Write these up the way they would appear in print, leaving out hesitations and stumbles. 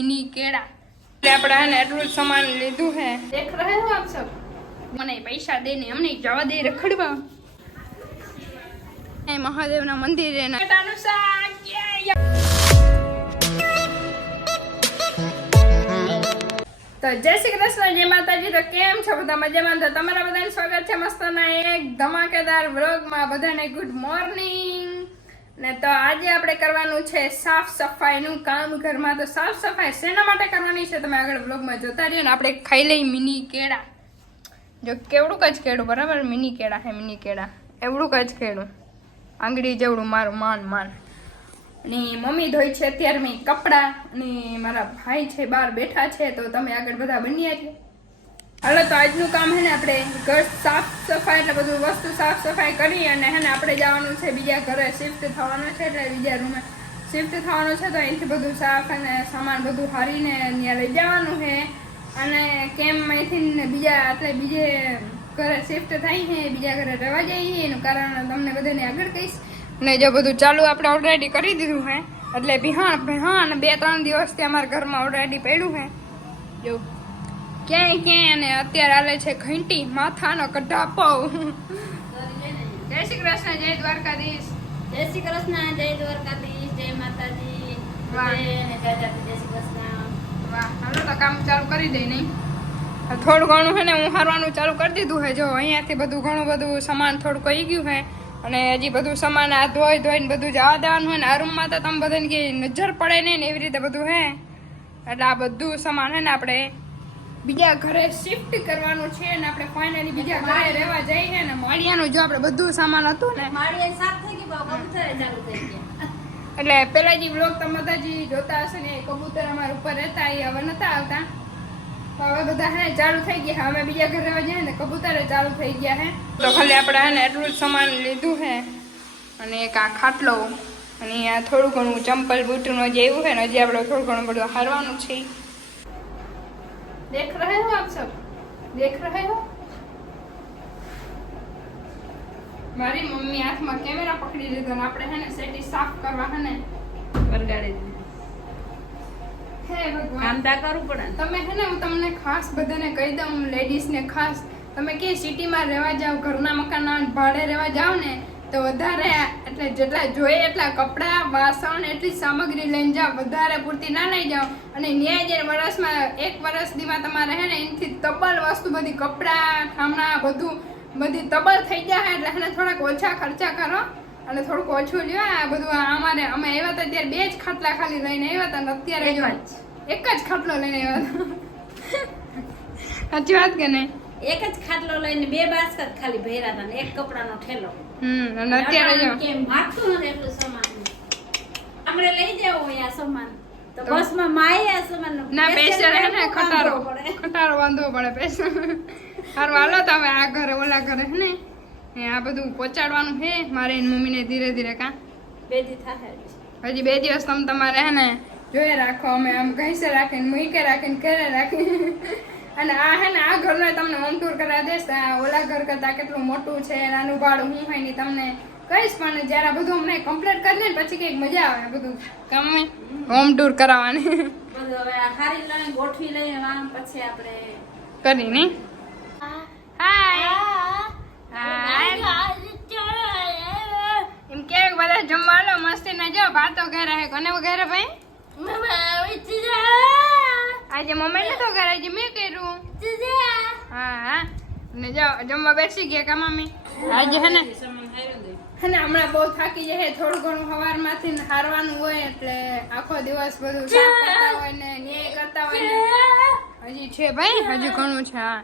Mini केड़ा આપણે ને એટલું જ સામાન લીધું હે દેખ રહે હો આપ સબ મને પૈસા દેને અમને જવા દે રખડવા એ મહાદેવના મંદિરે ના કેટાનું શાક તો જય શ્રી કૃષ્ણ જય માતાજી તો કેમ છો બધા મજામાં તો તમારા બધાનું સ્વાગત છે મસ્તના એક ધમાકેદાર વ્લોગમાં બધાને ગુડ મોર્નિંગ ને તો આજે આપણે કરવાનું છે સાફ સફાઈનું કામ ઘરમાં તો સાફ સફાઈ શેના માટે કરવાની છે તમે આગળ વ્લોગમાં જોતા રહ્યો ને આપણે ખાઈ લઈ મિની કેળા જો કેવડું જ કેળું બરાબર મિની કેળા હે મિની કેળા એવડું જ કેળું આંગળી જેવડું મારું માન અને મમ્મી ધોઈ છે અત્યારે મેં કપડાં અને મારા ભાઈ છે બહાર બેઠા છે તો તમે આગળ બધા બન્યા છે હાલો તો આજનું કામ હે ને આપણે ઘર સાફ સફાઈ એટલે બધું વસ્તુ સાફ સફાઈ કરી અને હે ને આપણે જવાનું છે બીજા ઘરે શિફ્ટ થવાનું છે એટલે બીજા રૂમે શિફ્ટ થવાનું છે તો અહીંથી બધું સાફ અને સામાન બધું હારીને ત્યાં લઈ જવાનું છે અને કેમ અહીંથી બીજા એટલે બીજે ઘરે શિફ્ટ થઈ છે બીજા ઘરે રહેવા જઈએ એનું કારણ તમને બધાને આગળ કહીશ ને જો બધું ચાલુ આપણે ઓલરેડી કરી દીધું છે એટલે બિહાણ 2-3 દિવસથી અમારા ઘરમાં ઓલરેડી પડ્યું છે જો ક્યાંય અને અત્યારે હાલે છે ઘંટી માથાનો કઢાપો જય શ્રી કૃષ્ણ જય દ્વારકાધીશ જય શ્રી કૃષ્ણ જય દ્વારકાધીશ જય માતાજી જય શ્રી કૃષ્ણ વાહ હાલો તો કામ ચાલુ કરી દે નહીં થોડું ઘણું છે ને હું હારવાનું ચાલુ કરી દીધું છે જો અહીંયાથી બધું ઘણું બધું સામાન થોડું કહી ગયું છે અને હજી બધું સામાન આ ધોઈને બધું જવા દેવાનું હોય ને આ રૂમમાં તો તમે બધાને કે નજર પડે નહીં ને એવી રીતે બધું હે એટલે આ બધું સામાન છે ને આપણે બીજા ઘરે શિફ્ટ કરવાનું છે અને આપણે ફાઇનલી બીજા ઘરે રહેવા જઈએ ને માળિયાનું જો આપણે બધું સામાન હતું ને માળિયા સાફ થઈ ગયું કબૂતર ચાલુ થઈ ગયા એટલે પેલા જે બ્લોગ તમે બધાજી જોતા હશે ને કબૂતર અમારા ઉપર રહેતા એ હવે નતા આવતા હવે બધા હે ચાલુ થઈ ગયા હવે બીજા ઘરે રહેવા જઈએ ને કબૂતરે ચાલુ થઈ ગયા હે તો ખાલી આપણે હે ને એટલું જ સામાન લીધું હે અને એક આ ખાટલો અને આ થોડું ઘણું ચંપલ બૂટનું જે એવું છે ને હજી આપણે થોડું ઘણું બધું હારવાનું છે देख रहे हो आप सब देख रहे हो મારી મમ્મી હાથમાં કેમેરા પકડી લીધો ને આપણે હે ને સેટી સાફ કરવા હે ને વરગાડી હે ભગવાન કામ તા કરવું પડે તમે હે ને હું તમને ખાસ બધાને કહી દઉં લેડીઝ ને ખાસ તમે કે સિટીમાં રહેવા જાવ ઘરના મકાન ભાડે રહેવા જાવ ને તો વધારે એટલે જેટલા જોઈએ એટલા કપડાં વાસણ એટલી સામગ્રી લઈને જાઓ વધારે પૂરતી ના લઈ જાઓ અને ન્યાય જે વર્ષમાં 1 વર્ષ દીમાં તમારે હે ને એનાથી તબલ વસ્તુ બધી કપડાં ઠામણા બધી તબલ થઈ જાય એટલે એને થોડાક ઓછા ખર્ચા કરો અને થોડુંક ઓછું લ્યો આ બધું અમે આવ્યા હતા ત્યારે 2 જ ખાટલા ખાલી લઈને આવ્યા હતા ને અત્યારે એક જ ખાટલો લઈને આવ્યા હતા સાચી વાત કે નહીં એક જ ખાટલો લઈને 2 બાસ્કેટ ખાલી ભર્યા હતા ને એક કપડાનો ઠેલો અને અત્યારે જો કેમ માગતું નથી એટલું સામાન આપણે લઈ જાવ અહીંયા સામાન તો બસમાં માયા સામાન ના પેસર હે ને ખટારો બાંધવો પડે પેસર હારું હાલો તો હવે આ ઘરે ઓલા ઘરે હે ને આ બધું પહોંચાડવાનું છે મારે એની મમ્મીને ધીરે ધીરે કાં 2 દી થાય હજી 2 દિવસ તમે તમારે હે ને જોઈ રાખો અમે આમ ઘસે રાખીને મૂકે રાખીને ઘરે રાખીને અને આ હે ને આ ઘરનો તમને હોમ ટૂર કરાવી દઈશ ઓલા ઘર કરતા કેટલું મોટું છે નાનું ભાડું હું હોય ને તમને કહીશ પણ જ્યારે બધું અમને કમ્પ્લીટ કરી લે ને પછી કંઈક મજા આવે બધું કામ હોમ ટૂર કરાવવાની બધું હવે આ હારી લઈને ગોઠવી લઈને પછી આપણે કરી નહીં હાય એમ કે બધા જમવા લો મસ્તી ના જાઓ ભાતો ઘરે હે કોને ઘરે ભાઈ આજે મમ્મી ને તો ઘરે આજે મેં કર્યું હા ને જાઓ જમવા બેસી ગયા કા મમ્મી આજે હે ને હમણાં બહુ થાકી જાય થોડું ઘણું સવારમાંથી હારવાનું હોય એટલે આખો દિવસ બધું સાફ કરતા હોય ને ન્યાય કરતા હોય ને હજી છે ભાઈ હજી ઘણું છે હા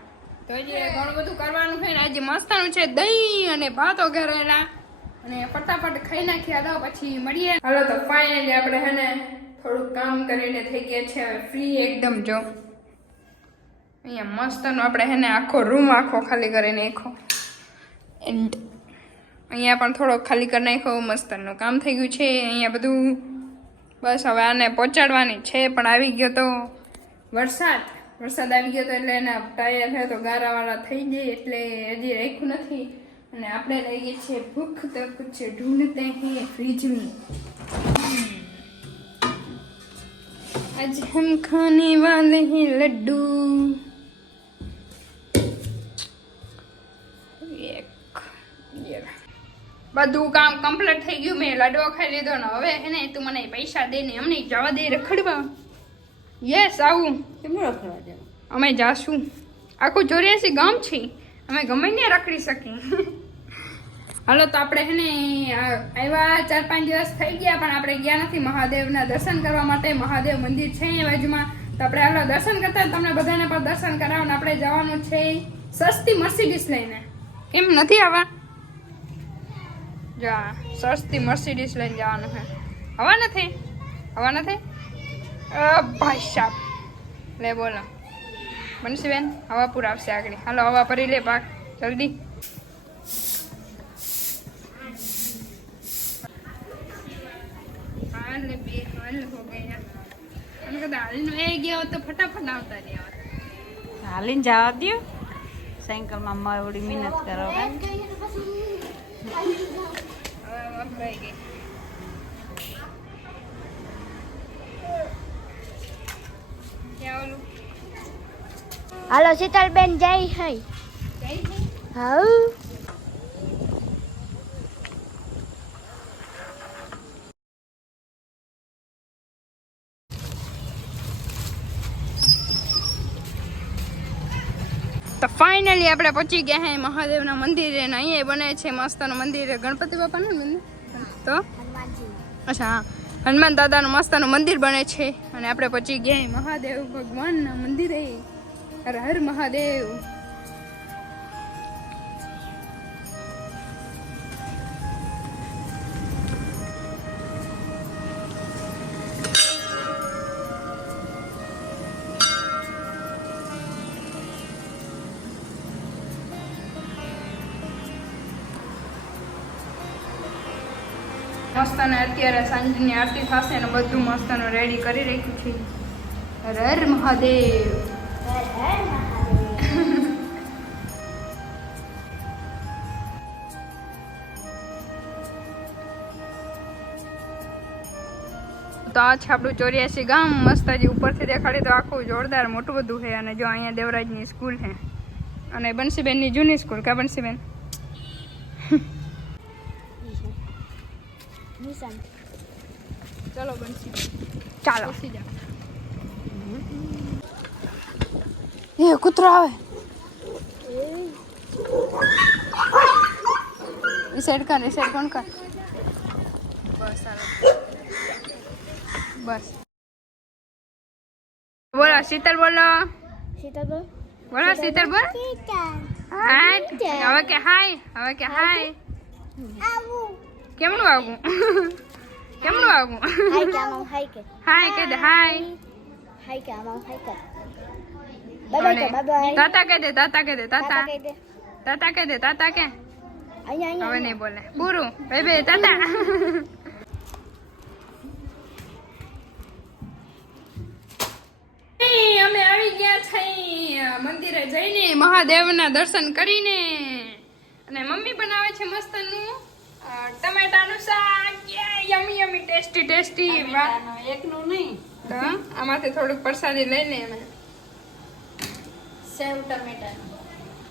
તો હજી ઘણું બધું કરવાનું છે ને આજે મસ્તાનું છે દહીં અને ભાતો ઘરેલા અને ફટાફટ ખાઈ નાખ્યા દો પછી મળીએ હાલો તો ફાઇનલી આપણે હે ને થોડુંક કામ કરીને થઈ ગયા છે ફ્રી એકદમ જો અહીંયા મસ્તનો આપણે હે ને આખો રૂમ આખો ખાલી કરી નાખ્યો એન્ડ અહીંયા પણ થોડોક ખાલી કરી નાખ્યો મસ્તનું કામ થઈ ગયું છે અહીંયા બધું બસ હવે આને પહોંચાડવાની છે પણ આવી ગયો તો વરસાદ આવી ગયો તો એટલે એના ટાયર છે તો ગારાવાળા થઈ જાય એટલે હજી રાખ્યું નથી અને આપણે લઈએ છીએ ભૂખ તો કુછ ઢૂંઢતે હે ફ્રીજ में आज हम खाने वाले हैं लड्डू। બધું કામ કમ્પ્લીટ થઈ ગયું, મેં લાડવો ખાઈ લીધો ને હવે એને તું મને પૈસા દે ને અમને જવા દે રખડવા. યસ આવું કેમ રખડવા જાવ? અમે જાશું, આખું 84 ગામ છે, અમે ગમે ને રખડી શકીએ. હાલો તો આપણે હે ને આવ્યા 4-5 દિવસ થઈ ગયા પણ આપણે ગયા નથી મહાદેવના દર્શન કરવા માટે. મહાદેવ મંદિર છે અહીંયા બાજુમાં, તો આપણે હાલો દર્શન કરતા તમને બધાને પણ દર્શન કરાવવાનું. આપણે જવાનું છે સસ્તી મર્સિડીઝ લઈને. કેમ નથી આવવા? જા સસ્તી મર્સિડીઝ લઈને જવાનું છે. હવા નથી? હવા નથી? ભાઈ સાહેબ લે બોલો બંસીબેન, હવા પૂર આવશે આગળ. હાલો હવા ભરી લે પાક જલ્દી. हाल बेहाल हो गया. मैंने कहा हाल में गया तो फटाफट आवता રહ્યા. હાલીને જવા દો, સાયકલમાં મારી મહેનત કરો. વપરાઈ ગઈ. ક્યાં ઓલું હાલો શીતલબેન જય હૈ. જઈ છે? હા તો ફાઇનલી આપણે પહોંચી ગયા હે મહાદેવના મંદિરે ને અહીંયા બને છે મસ્તનું મંદિર, ગણપતિ બાપાનું મંદિર તો હનુમાનજી. અચ્છા હા, હનુમાન દાદાનું મસ્તનું મંદિર બને છે અને આપણે પહોંચી ગયા મહાદેવ ભગવાનના મંદિરે. હર હર મહાદેવ. મસ્તને અત્યારે સાંજની આરતી થશે ને બધું મસ્તનું રેડી કરી રાખ્યું છે. હર હર મહાદેવ. તો આ છે આપણું 84 ગામ. મસ્ત હજી ઉપરથી દેખાડી તો આખું જોરદાર મોટું બધું છે. અને જો અહીંયા દેવરાજની સ્કૂલ છે અને બંસીબેનની જૂની સ્કૂલ. કા બંસીબેન? ચલો બંસી ચાલો એ કૂતરો આવે. એ સાઈડ કર, એ સાઈડ કોણ કર. બસ ચાલો બસ. બોલો શીતલ, બોલો શીતલબેન બોલો શીતલ બોલ. હાય હવે કે હાય, હવે કે હાય. કેમનું આવું? કેમનું આવું? હાય કે આમ હાય કે હાય કે દે હાય. હાય કે આમ હાય કે બાય બાય કે બાય તાતા કે દે, તાતા કે દે, તાતા કહી દે. તાતા કે દે, તાતા કે. અહીંયા હવે નહીં બોલે પૂરું. બે તાતા. અમે આવી ગયા છીએ મંદિરે જઈને મહાદેવના દર્શન કરીને. અને મમ્મી બનાવે છે મસ્તનું ટમેટાનું શાક. યમી યમી ટેસ્ટી ટેસ્ટી. એકનું નહીં, તો આમાંથી થોડુંક પ્રસાદી લઈ લે. અમે સેવ ટમેટાનું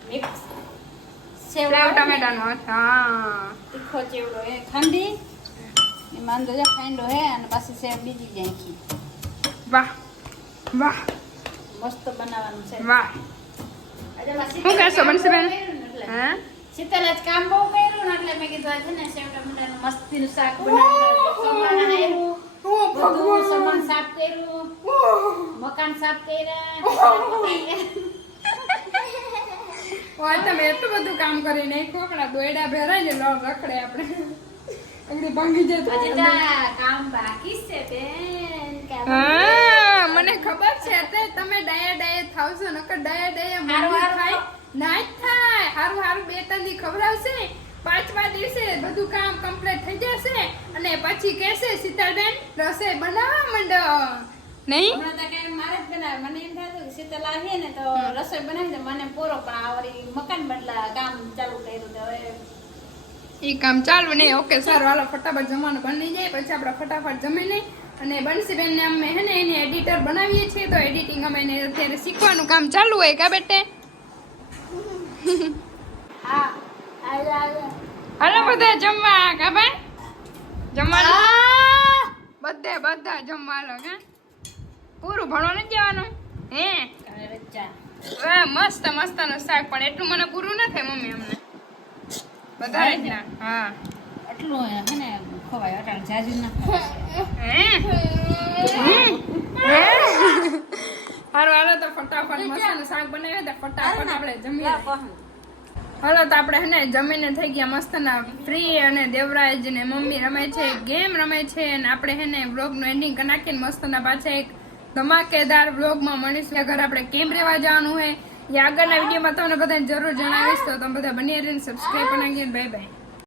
મિક્સ. સેવ ટમેટાનો. હા તીખો ચેવડો હે ખાંડી એમાં અંદર ખાંડો હે અને પાછી સેવ બીજી જાય. વાહ વાહ મસ્ત બનાવવાનું છે. વાહ. શું કહેશો બંસીબેન? હા શીતલ આજ કામ બહુ કર્યું ને એટલે મેં કીધું આજે ને સેવ ટમેટાનું મસ્તીનું શાક બનાવ્યું. બધું સામાન સાફ કર્યું, મકાન સાફ કર્યા. તમે એટલું બધું કામ કરી નાખ્યું. આપણા દોયડા ભેરા જ રખડે આપણે. એકદી ભાંગી જાય. હજી તો કામ બાકી છે બેન. હા મને ખબર છે. એટલે તમે ડાયા થાવશો નકર ડાયા મમ્મી થાય ના જ થાય. હારું હારું 2-3 દી ખવડાવશે, 5મા દિવસે બધું કામ કમ્પ્લીટ થઈ જશે અને પછી કહેશે શીતલબેન રસોઈ બનાવવા માંડો. નહીં હમણાં તો કઈ મારે જ બનાવે. મને એમ થતું કે શીતલ આવીએ ને તો રસોઈ બનાવી દે મને પૂરો, પણ આ વળી મકાન બદલા કામ ચાલુ કર્યું તો હવે એ કામ ચાલુ નહીં. ઓકે સર હાલો ફટાફટ જમવાનું બની જાય પછી આપણે ફટાફટ જમી નહીં અને બંસીબેનને અમે હે ને એને એડિટર બનાવીએ છીએ તો એડિટિંગ અમે એને અત્યારે શીખવાનું કામ ચાલુ હોય કા બેટે હા આ હાલો બધા જમવા કા ભાઈ જમવાનું બધા જમવા લો કે પૂરું ભણવા નથી જવાનું હે રચ્ચા વાહ મસ્ત નું શાક પણ એટલું મને પૂરું ન થાય મમ્મી અમને બધા જ ના હા એટલું હે ને ખવાય અટાણ જાજુ ના હાલો તો ફટાફટ મસ્ત શાક બનાવ્યો તો ફટાફટ આપણે જમીએ હાલો તો આપણે હે ને જમીને થઈ ગયા મસ્ત ના ફ્રી અને દેવરાજ ને મમ્મી રમે છે ગેમ રમે છે અને આપણે હે ને વ્લોગ નું એન્ડિંગ કરી નાખીને મસ્ત ના પાછા એક ધમાકેદાર વ્લોગ માં મળીશું અગર આપણે કેમ રહેવા જવાનું હોય યા આગળના વિડીયોમાં તમને બધાને જરૂર જણાવીશ તો તમે બધા બની રહીને સબસ્ક્રાઈબ કરી નાખજો બાય બાય